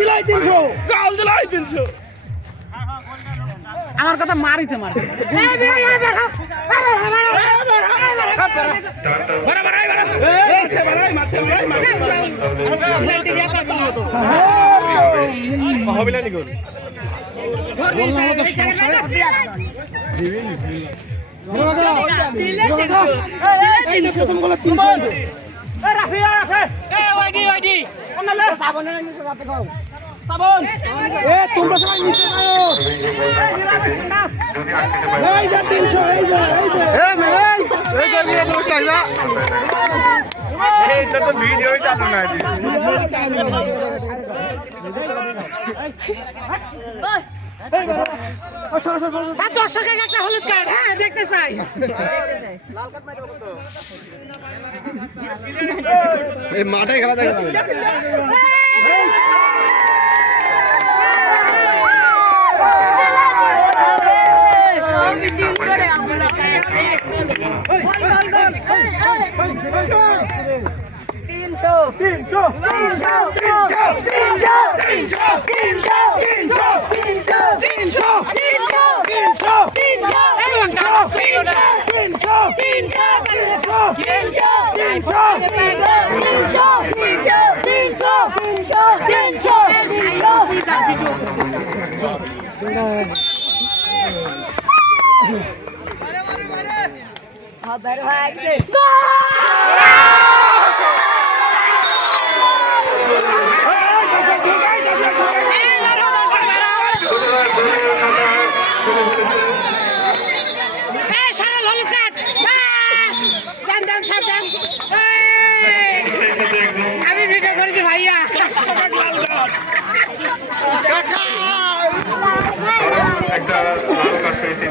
দিলাই 300 গোল দিলাই 300 আমার কথা মারিতে মার সাবন এ তোমরা সবাই নিচে যাও এই যে 300 এই যে এ মেরে এই যে নিয়ে বসে যা এই তো ভিডিওই চালু না জি সাত দর্শকের একটা হলুদ কার্ড হ্যাঁ দেখতে চাই লাল কার্ড মাইরা কত এই মাঠে খেলা দেখো better like it. আমি ভিডিও করেছি ভাইয়া একটা লাল কার্ড পেয়েছে